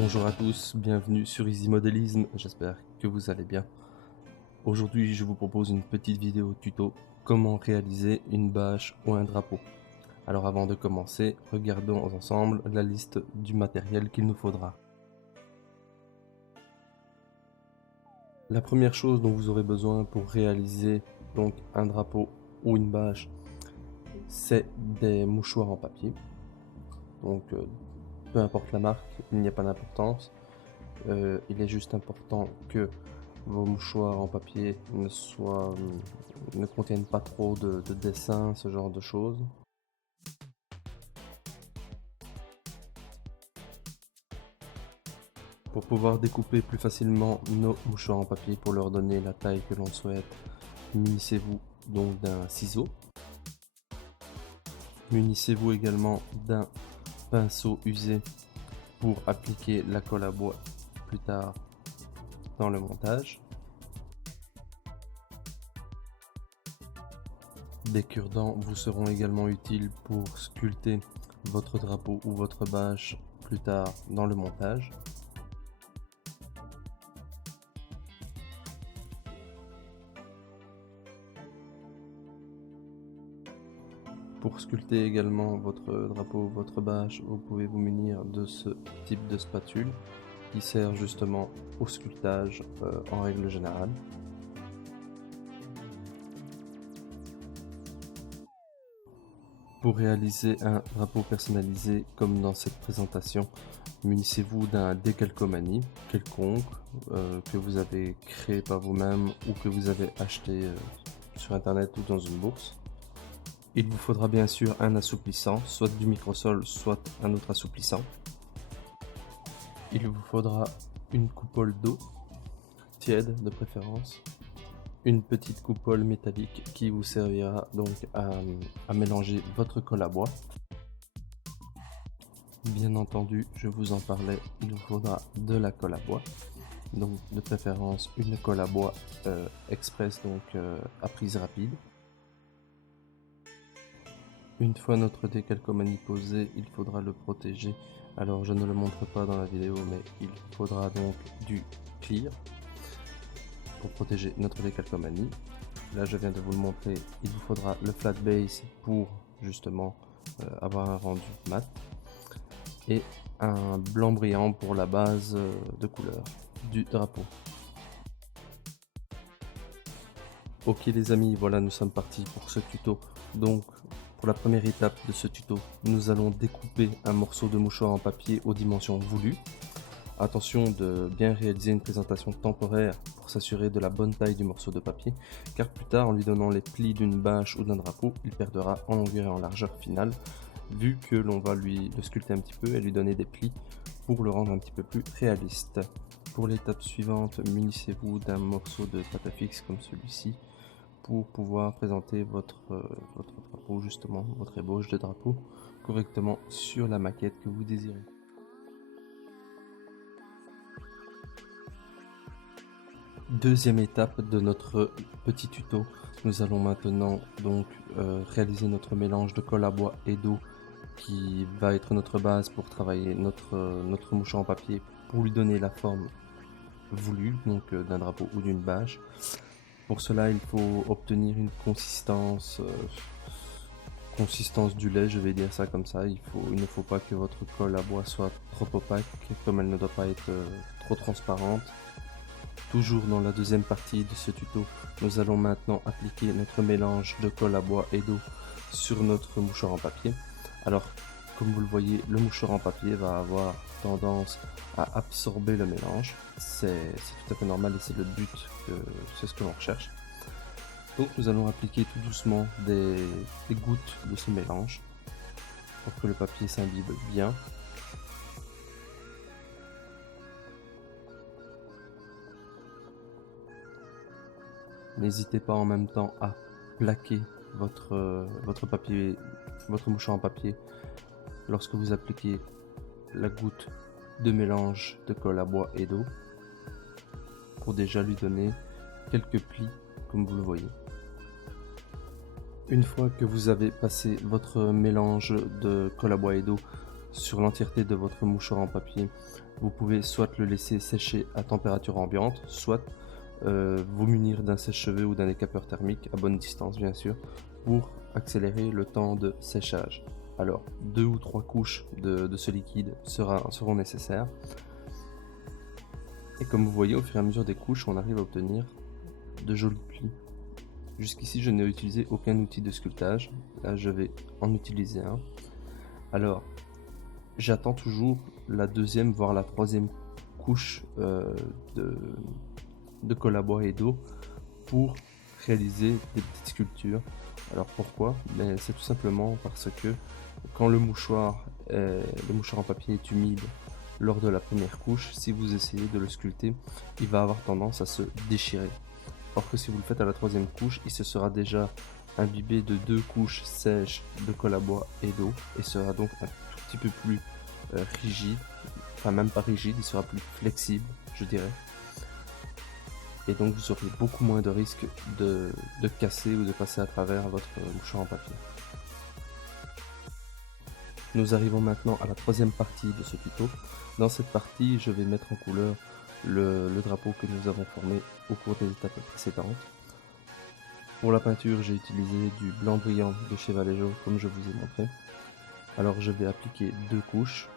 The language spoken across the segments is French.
Bonjour à tous, bienvenue sur Easy Modélisme, j'espère que vous allez bien. Aujourd'hui je vous propose une petite vidéo tuto comment réaliser une bâche ou un drapeau. Alors avant de commencer, regardons ensemble la liste du matériel qu'il nous faudra. La première chose dont vous aurez besoin pour réaliser donc un drapeau ou une bâche, c'est des mouchoirs en papier. Donc peu importe la marque, il n'y a pas d'importance. Il est juste important que vos mouchoirs en papier ne contiennent pas trop de dessins, ce genre de choses. Pour pouvoir découper plus facilement nos mouchoirs en papier pour leur donner la taille que l'on souhaite, munissez-vous donc d'un ciseau. Munissez-vous également d'un pinceau usé pour appliquer la colle à bois plus tard dans le montage. Des cure-dents vous seront également utiles pour sculpter votre drapeau ou votre bâche plus tard dans le montage. Pour sculpter également votre drapeau, votre bâche, vous pouvez vous munir de ce type de spatule qui sert justement au sculptage en règle générale. Pour réaliser un drapeau personnalisé comme dans cette présentation, munissez-vous d'un décalcomanie quelconque que vous avez créé par vous-même ou que vous avez acheté sur internet ou dans une bourse. Il vous faudra bien sûr un assouplissant, soit du microsol, soit un autre assouplissant. Il vous faudra une coupole d'eau, tiède de préférence, une petite coupole métallique qui vous servira donc à mélanger votre colle à bois. Bien entendu, je vous en parlais, il vous faudra de la colle à bois, donc de préférence une colle à bois express, donc à prise rapide. Une fois notre décalcomanie posée, il faudra le protéger. Alors je ne le montre pas dans la vidéo, mais il faudra donc du clear pour protéger notre décalcomanie. Là je viens de vous le montrer, il vous faudra le flat base pour justement avoir un rendu mat. Et un blanc brillant pour la base de couleur du drapeau. Ok les amis, voilà nous sommes partis pour ce tuto. Donc pour la première étape de ce tuto, nous allons découper un morceau de mouchoir en papier aux dimensions voulues. Attention de bien réaliser une présentation temporaire pour s'assurer de la bonne taille du morceau de papier, car plus tard en lui donnant les plis d'une bâche ou d'un drapeau, il perdra en longueur et en largeur finale, vu que l'on va le sculpter un petit peu et lui donner des plis pour le rendre un petit peu plus réaliste. Pour l'étape suivante, munissez-vous d'un morceau de pâte à fixe comme celui-ci pour pouvoir présenter votre drapeau, justement, votre ébauche de drapeau correctement sur la maquette que vous désirez. Deuxième étape de notre petit tuto, nous allons maintenant donc réaliser notre mélange de colle à bois et d'eau qui va être notre base pour travailler notre mouchoir en papier pour lui donner la forme voulue, donc d'un drapeau ou d'une bâche. Pour cela, il faut obtenir une consistance du lait, je vais dire ça comme ça. Il ne faut pas que votre colle à bois soit trop opaque, comme elle ne doit pas être trop transparente. Toujours dans la deuxième partie de ce tuto, nous allons maintenant appliquer notre mélange de colle à bois et d'eau sur notre mouchoir en papier. Alors, comme vous le voyez, le mouchoir en papier va avoir tendance à absorber le mélange. C'est tout à fait normal et c'est le but, c'est ce que l'on recherche. Donc nous allons appliquer tout doucement des gouttes de ce mélange pour que le papier s'imbibe bien. N'hésitez pas en même temps à plaquer votre mouchoir en papier lorsque vous appliquez la goutte de mélange de colle à bois et d'eau pour déjà lui donner quelques plis comme vous le voyez. Une fois que vous avez passé votre mélange de colle à bois et d'eau sur l'entièreté de votre mouchoir en papier, vous pouvez soit le laisser sécher à température ambiante, soit vous munir d'un sèche-cheveux ou d'un décapeur thermique à bonne distance bien sûr, pour accélérer le temps de séchage. Alors 2 ou 3 couches de ce liquide seront nécessaires. Et comme vous voyez, au fur et à mesure des couches, on arrive à obtenir de jolis plis. Jusqu'ici, je n'ai utilisé aucun outil de sculptage. Là, je vais en utiliser un. Alors, j'attends toujours la deuxième, voire la troisième couche de colle à bois et d'eau pour réaliser des petites sculptures. Alors pourquoi? C'est tout simplement parce que quand le mouchoir en papier est humide lors de la première couche, si vous essayez de le sculpter, il va avoir tendance à se déchirer. Or que si vous le faites à la troisième couche, il se sera déjà imbibé de 2 couches sèches de colle à bois et d'eau et sera donc un tout petit peu plus rigide, enfin même pas rigide, il sera plus flexible, je dirais. Et donc vous aurez beaucoup moins de risques de casser ou de passer à travers votre mouchoir en papier. Nous arrivons maintenant à la troisième partie de ce tuto. Dans cette partie, je vais mettre en couleur le drapeau que nous avons formé au cours des étapes précédentes. Pour la peinture, j'ai utilisé du blanc brillant de chez Vallejo comme je vous ai montré. Alors je vais appliquer 2 couches.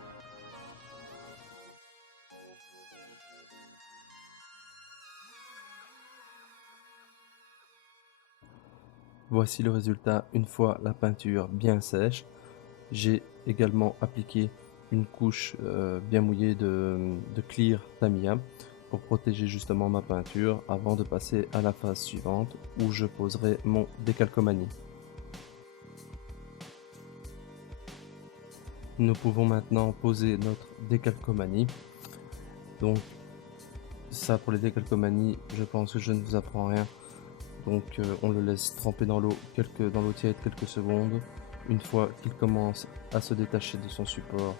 Voici le résultat une fois la peinture bien sèche. J'ai également appliqué une couche bien mouillée de clear Tamiya pour protéger justement ma peinture avant de passer à la phase suivante où je poserai mon décalcomanie. Nous pouvons maintenant poser notre décalcomanie. Donc ça, pour les décalcomanies, je pense que je ne vous apprends rien. Donc on le laisse tremper dans l'eau tiède quelques secondes. Une fois qu'il commence à se détacher de son support,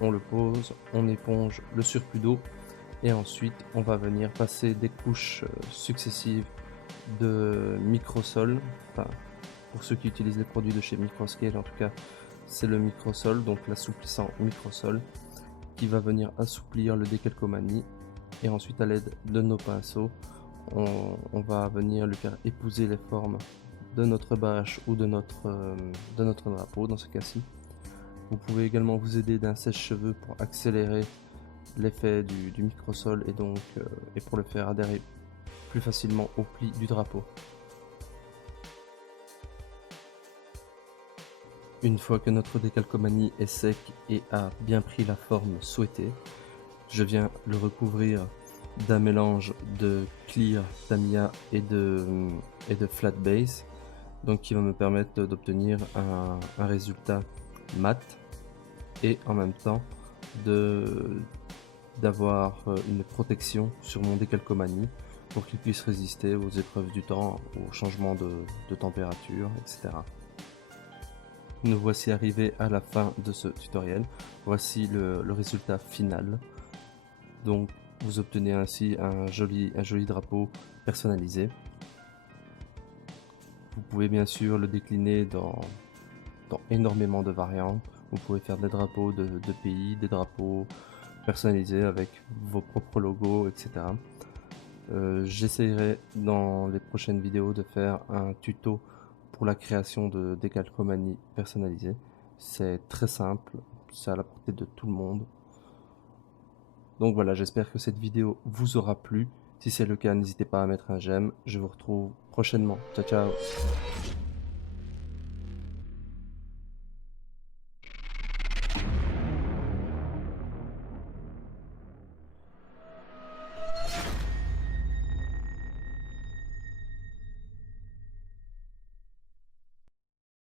on le pose, on éponge le surplus d'eau et ensuite on va venir passer des couches successives de microsol. Enfin, pour ceux qui utilisent les produits de chez Microscale, en tout cas c'est le microsol, donc l'assouplissant microsol, qui va venir assouplir le décalcomanie. Et ensuite, à l'aide de nos pinceaux, on va venir lui faire épouser les formes de notre bâche ou de notre drapeau dans ce cas-ci. Vous pouvez également vous aider d'un sèche-cheveux pour accélérer l'effet du microsol et pour le faire adhérer plus facilement au pli du drapeau. Une fois que notre décalcomanie est sec et a bien pris la forme souhaitée, je viens le recouvrir d'un mélange de clear Tamiya et de flat base, donc qui va me permettre d'obtenir un résultat mat et en même temps d'avoir une protection sur mon décalcomanie pour qu'il puisse résister aux épreuves du temps, aux changements de température, etc. Nous voici arrivés à la fin de ce tutoriel. Voici le résultat final. Donc vous obtenez ainsi un joli drapeau personnalisé. Vous pouvez bien sûr le décliner dans énormément de variantes. Vous pouvez faire des drapeaux de pays, des drapeaux personnalisés avec vos propres logos, etc. J'essaierai dans les prochaines vidéos de faire un tuto pour la création de décalcomanie personnalisée. C'est très simple, c'est à la portée de tout le monde. Donc voilà, j'espère que cette vidéo vous aura plu. Si c'est le cas, n'hésitez pas à mettre un j'aime. Je vous retrouve prochainement. Ciao ciao.